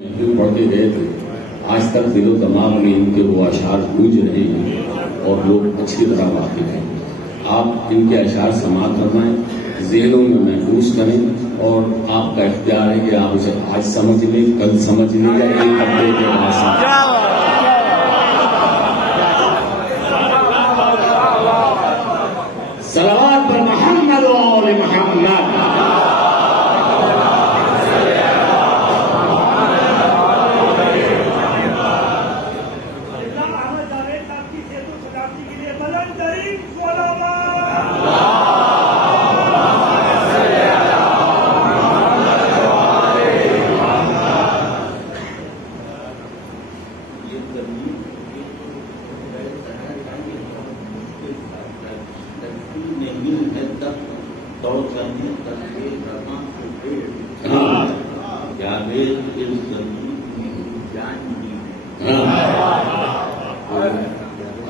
महफिल पढ़ते गए थे, आज तक दिलो दिमाग में इनके वो अशार गूंज रहे हैं और लोग अच्छी तरह वाकिफ हैं। आप इनके अशार समात फरमाएं, ज़हनों में महफूज करें और आपका इख्तियार है कि आप उसे आज समझ लें, कल समझ लें या एक हफ्ते के बाद। सलावत पर मोहम्मद व आले मोहम्मद।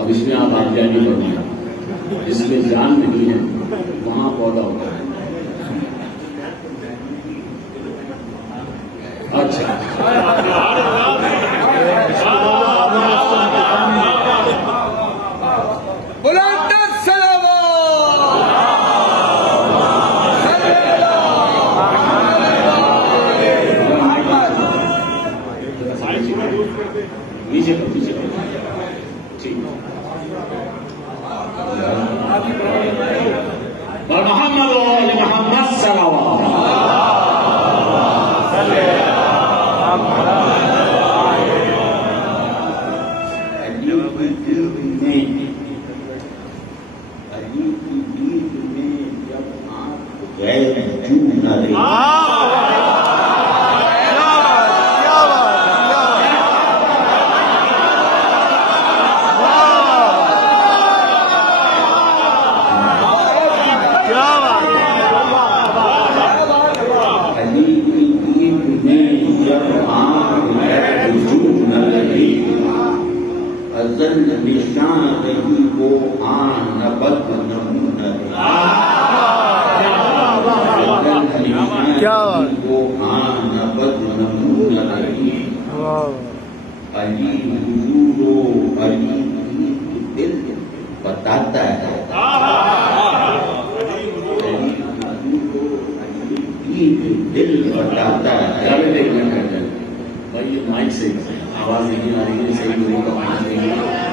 अब इसमें आप आज्ञा नहीं करना, जिसमें जान नहीं है वहां पौधा होता है। अच्छा, पीछे ठीक और मोहम्मद और मोहम्मद सलावत। अली की दीद में जब आप गैर जून न रही, अज़ल निशान रही वो आन बद नमूना वो आन बद नमूना रही। अली हुजूरो अली दिल बताता है, अली हुजूरो अली दिल बताता है। भाई ये माइक से आवाज नहीं आ रही है, सही लोगों का आवाज नहीं आ रही है।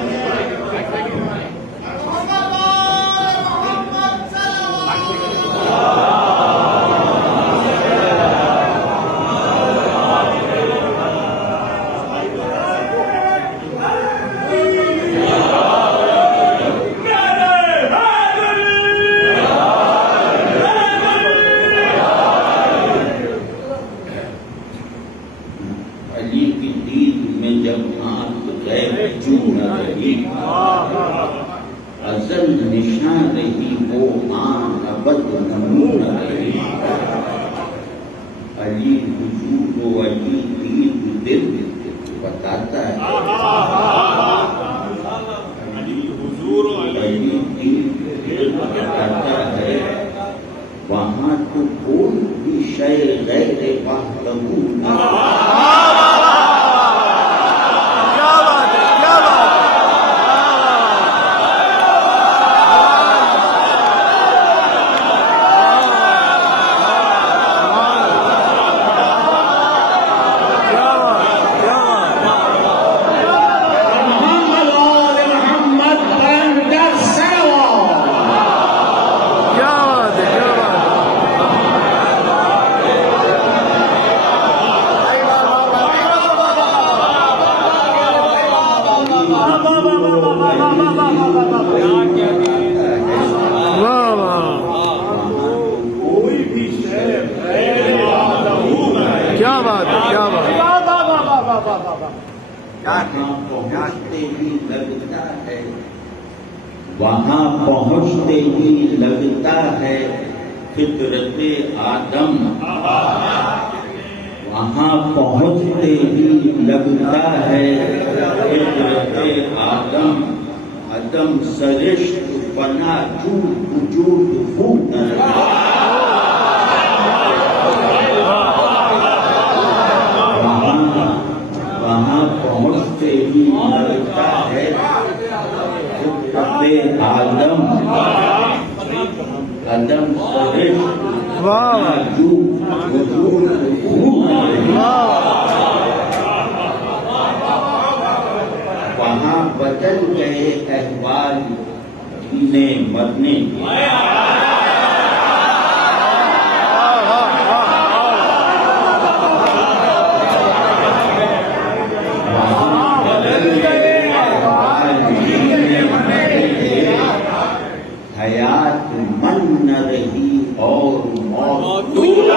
अली की दीद में जब आंख गए जून रही, अज़ल निशान रही वो आन अबद नमूना रही। अली हुजूर अली दीद दिल बताता है, अली हुजूर अली दीद दिल बताता है। वहां तो कोई भी शय गैर वाहू पहुंचते ही लगता है, वहां पहुंचते ही लगता है फितरते आदम। वहां पहुंचते ही लगता है फितरते आदम। अदम सरिश्त बना जूद वजूद फूट वहां आदम कदम सरिश्त नाजू वहाँ बदल गए अहवाल जीने मरने के। हयात मन न रही और मौत दूर।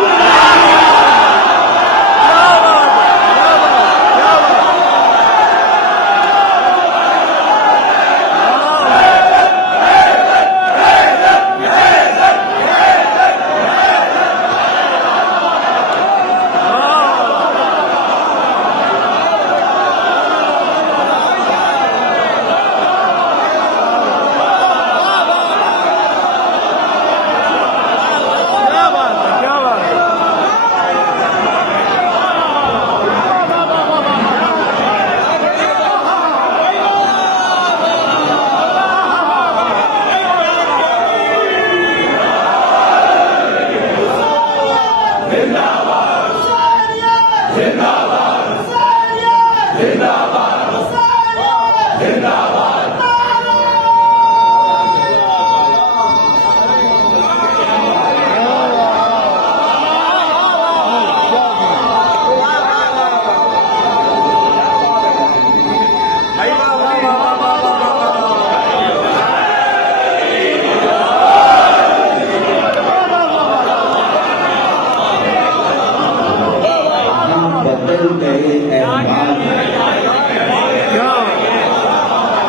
बदल गए अहवाल,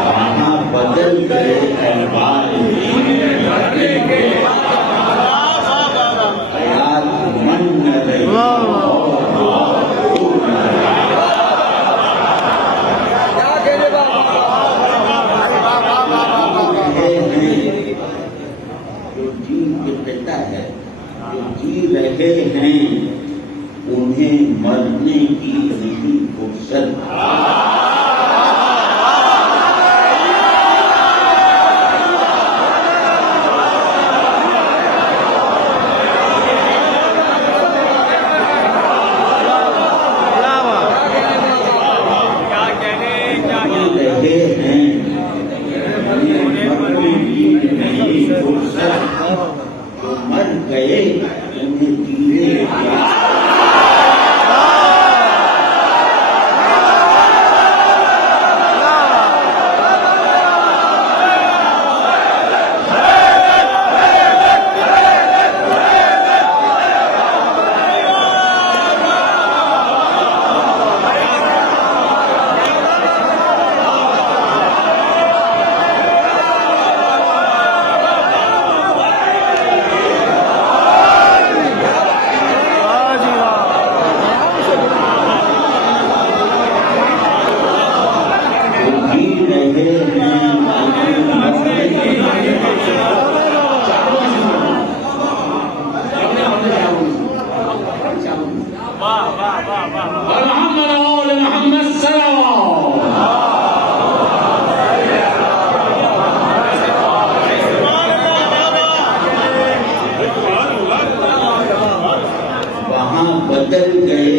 वहाँ बदल गए अहवाल, हयात मन न रही जो जी के पिता है, जो जी रहे हैं उन्हें मरने की नहीं फुर्सत। रहे हैं उन्हें मरने की नहीं फुर्सत, जो मर गए उन्हें जीने की। बदल गए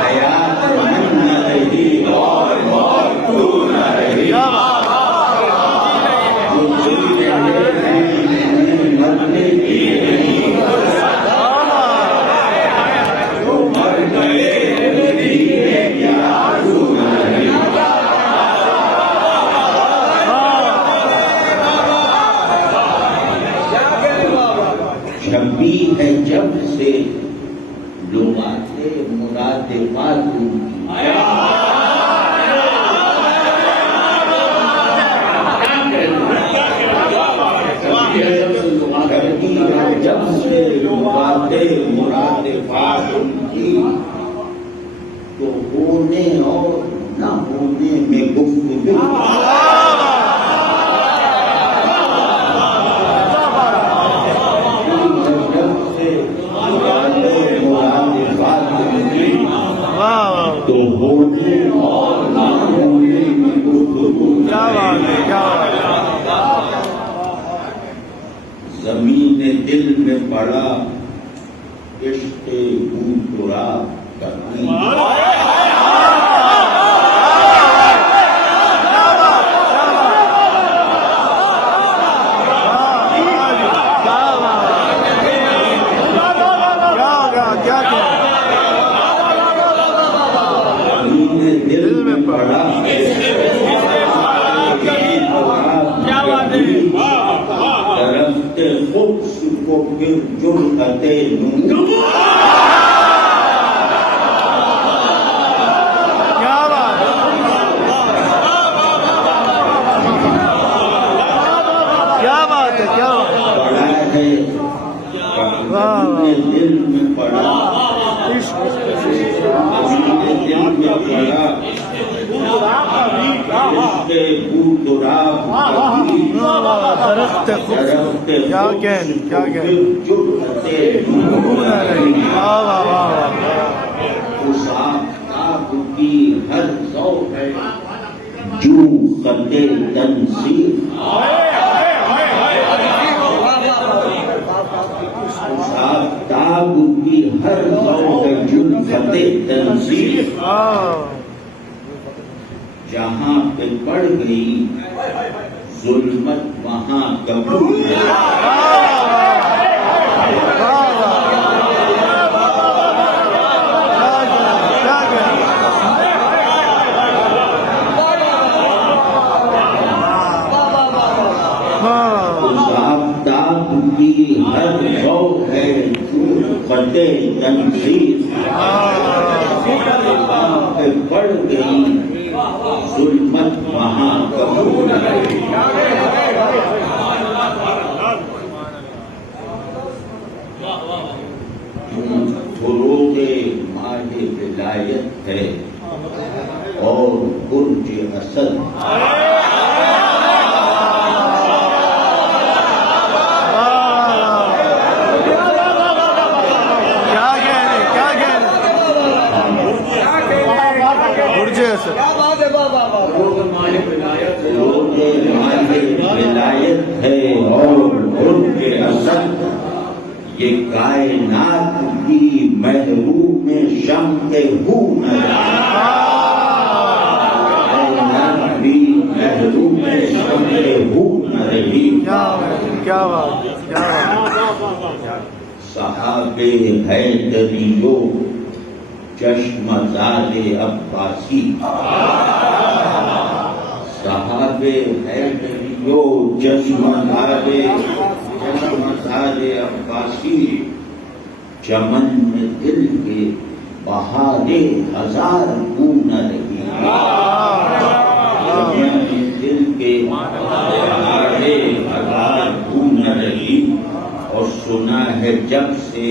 हयात मन न रही और मौत दूर न रही। जो जी रहे हैं उन्हें मरने की नहीं, जो मर गए उन्हें जीने की आरज़ू न रही। छपी है जब से लोग आते मुरादे फातू जब से लोग आते मुरादे फातू की, तो होने और न होने में गुफ्तगू। तो होने और ना बड़ा इश्क़े बूतुरा करनी। दिल में पड़ा दरख्ते खुब्स को फिर जुर्अते नूं। क्या बात है, क्या पड़ा है अपने दिल में पड़ा, अपने दिल में पड़ा इसके बूतुराब दरख्त क्या कहने, क्या कहने। जुर्अते उस आफ़ताब की हर ज़ौ है जू ख़ते तनसीर। उस आफ़ताब की हर ज़ौ है जू ख़ते तनसीर। जहाँ पे पड़ गई जुल्मत वहाँ कबूल है। उस आफ़ताब की हर ज़ौ है फ़ते तनसीर। वहाँ पे पड़ गई जुल्मत वहाँ कबूल है। फुरोज़े माहे विलायत है और बुर्ज असद। विलायत है और बुर्ज असद। ये कायनात की महबूब में शम्क़े हू न रही। कायनात भी महबूब में शम्क़े हू न रही। क्या बात, क्या बात। सहाबे हैदरियो चश्मज़ादे अब्बासी। सहाबे हैदरियो चश्मज़ादे अब्बासी। चमन में दिल के बहारे हजार न रही। चमन में दिल के बहारे हजार न रही। और सुना है जब से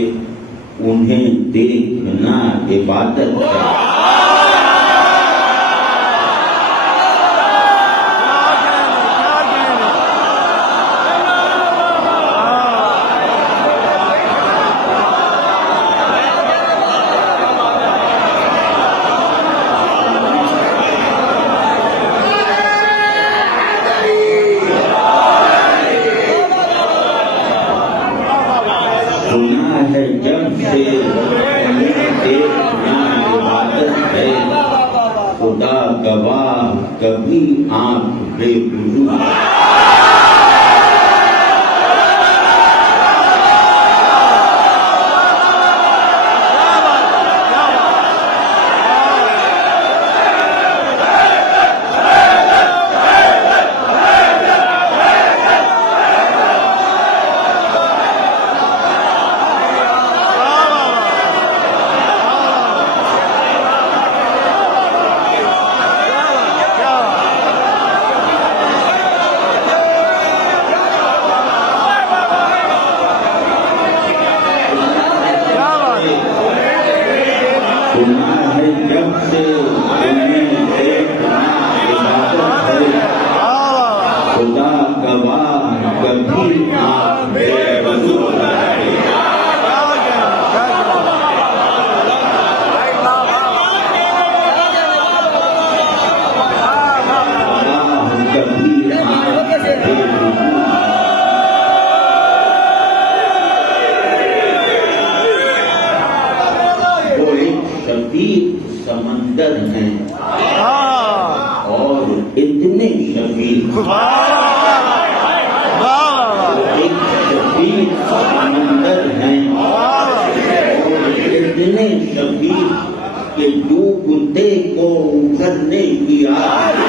उन्हें देखना इबादत है। सुना है जब से देखना इबादत है। खुदा गवाह कभी आंख बेवजू। शफीक समंदर हैं वाह और इतने शफीक एक शफीक समंदर हैं और इतने शफीक के डूबते को उभरने की आस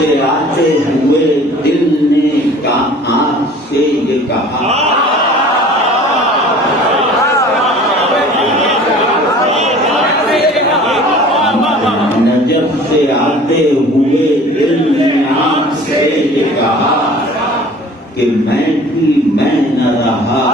से आते हुए दिल ने आँख से ये कहा नजर से आते हुए दिल ने आँख से ये कहा कि मैं भी मैं न रहा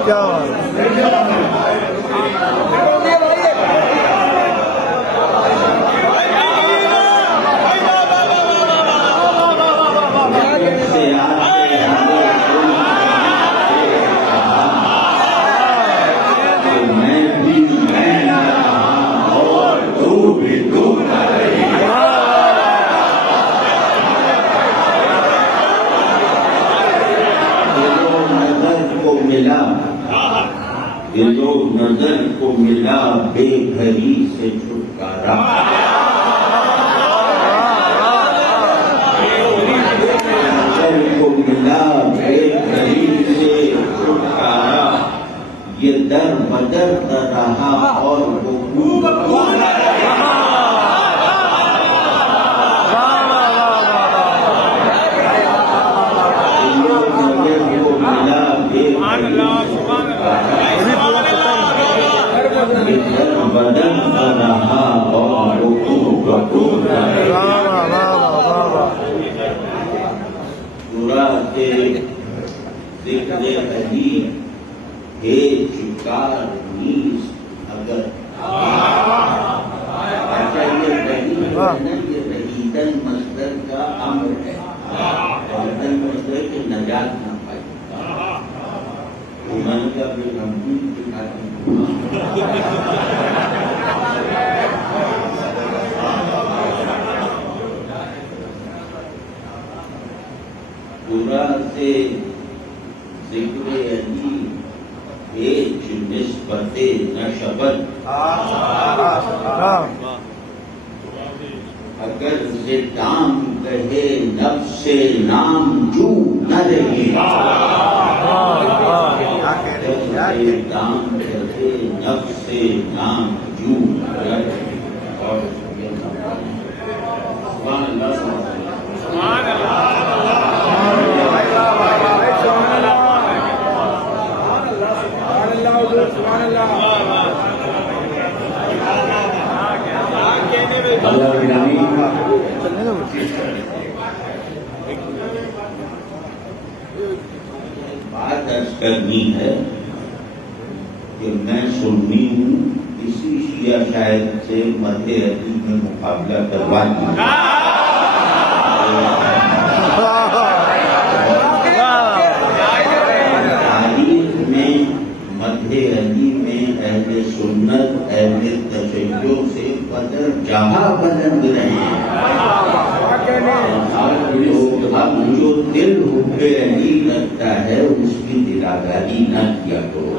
क्या बात से आते हुए मैं भी मैं न रहा और तू भी तू न रही दिलो नजर को मिला दिलो नजर को मिला बेघरी से छुटकारा नजर को मिला बेघरी से छुटकारा ये दर बदर रहा और वो बदन रहा और जिक्र अली हे शिकार नीस अगर अच्छा ये रहीदन मस्दर का अम्र है रहीदन मस्दर के नजात ना पाई उन्होंने का भी गंभीर दिखाते पूरा से जिक्र अली हेज निस्बते नशबत अगर से दाम कहे नफ्से नाम जू न रही दाम कहे नफ्से नाम जू वजूद है और सुभान अल्लाह, सुभान अल्लाह। अल्लाह गिरामी बात अर्ज करनी है कि मैं सुन्नी हूँ, इसी शिया शायद से मध्य अली में मुकाबला करवा दिया। तारीख में मध्य अली में अहले सुन्नत अहले तशय्यो से बदल जहाँ बुलंद रहे हैं। तो अब जो दिल हुब्बे अली रखता है उसकी दिलादारी न किया करो।